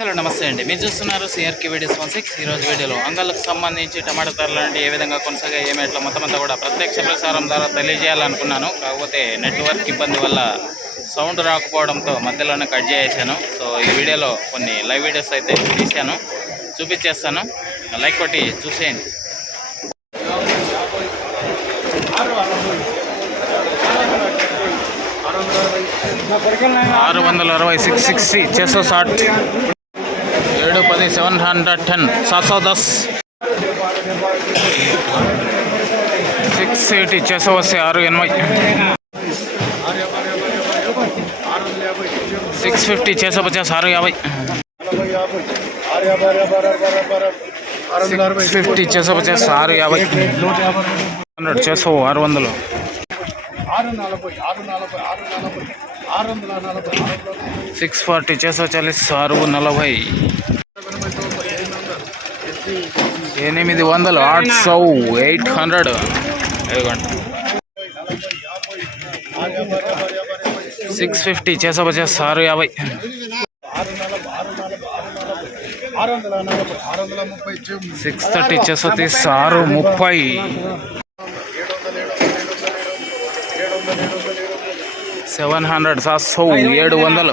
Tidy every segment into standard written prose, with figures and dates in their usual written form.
Hello నమస్తే అండి. మీరు చూస్తున్నారు సిఆర్కే వీడియోస్ 16. ఈరోజు వీడియోలో అంగళ్ళకు సంబంధించి టమాటా ధరలు అంటే ఏ విధంగా కొనసాగా ఏమేట్లా మొత్తం అంతా కూడా ప్రత్యక్ష ప్రసారం ద్వారా తెలియజేయాలనుకున్నాను. కాకపోతే నెట్వర్క్ ఇబ్బంది వల్ల సౌండ్ రాకపోవడంతో మధ్యలోనే కట్ చేసేసాను. సో ఈ వీడియోలో కొన్ని లైవ్ వీడియోస్ అయితే తీసాను, చూపించేస్తాను. లైక్ కొట్టి చూసేయండి. 660 660 660 710 710 710 680 680 650 650 650 650 650 650 640 640 640 800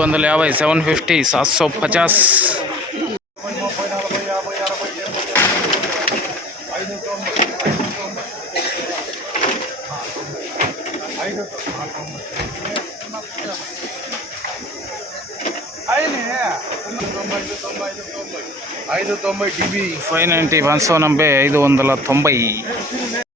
800 650 650 630 630 630 700 700 750 750 750 590 590 590